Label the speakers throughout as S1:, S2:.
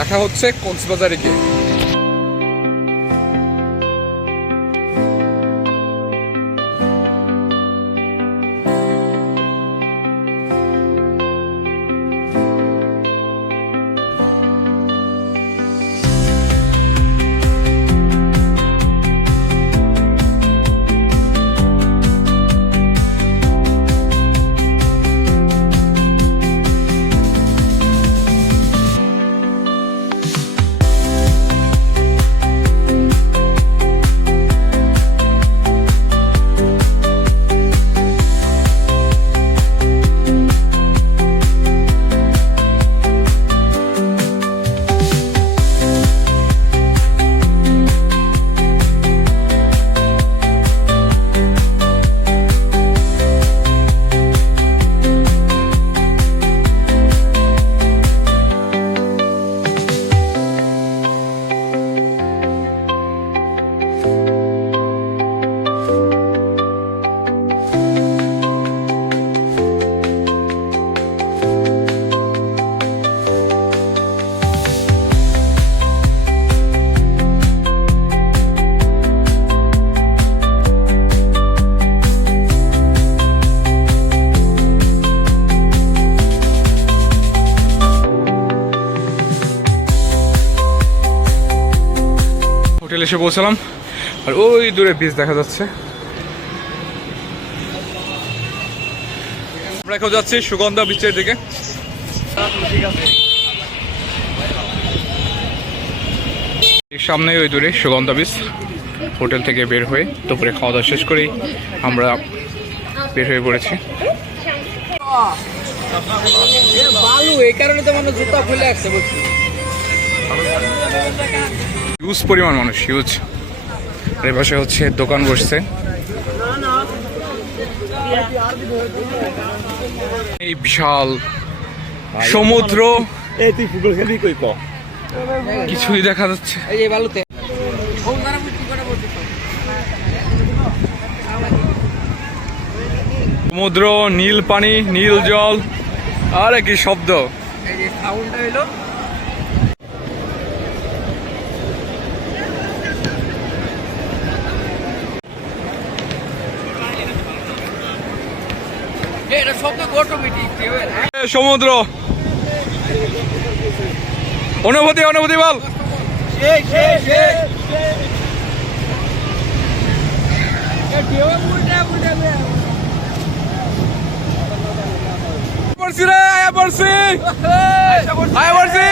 S1: দেখা হচ্ছে কক্সবাজারে গিয়ে। হোটেলে এসে পৌঁছালাম। আর ওই দূরে বীজ দেখা যাচ্ছে। আমরা এখন যাচ্ছি সুগন্ধা বিচের দিকে। সামনে ওই দূরে সুগন্ধা বিচ হোটেল থেকে বের হয়ে দুপুরে খাওয়া দাওয়া শেষ করেই আমরা বের হয়ে পড়েছি।
S2: এই কারণে তো জুতা খুলে আসছে বলছি
S1: হিউজ পরিমাণ মানুষ হিউজ এর পাশে হচ্ছে দোকান বসছে। এই বিশাল সমুদ্র। কিছুই দেখা যাচ্ছে। সমুদ্র নীল পানি নীল জল। আরে কি শব্দ।
S2: এই সাউন্ডটা হইল।
S1: সমুদ্র। অনুভূতি অনুভূতি বল। পড়ছি রে আয়া পড়ছি। আয়া পড়ছি।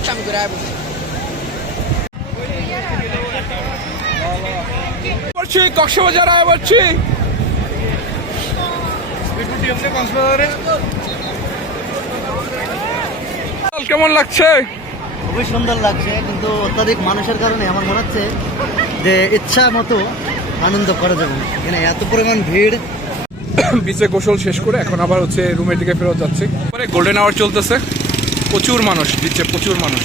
S2: পাঁচটা আমি করে আয় বসে
S1: পড়ছি কক্সবাজার আয়া পড়ছি কেমন লাগছে?
S3: খুবই সুন্দর লাগছে কিন্তু অত্যাধিক মানুষের কারণে আমার মনে হচ্ছে যে ইচ্ছা মতো আনন্দ করা যাবে এখানে এত পরিমাণ ভিড়।
S1: বিচে গোসল শেষ করে এখন আবার হচ্ছে রুমের দিকে ফেরত যাচ্ছি। পরে গোল্ডেন আওয়ার চলতেছে। প্রচুর মানুষ দিচ্ছে প্রচুর মানুষ।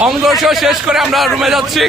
S1: সংঘর্ষ শেষ করে আমরা রুমে যাচ্ছি।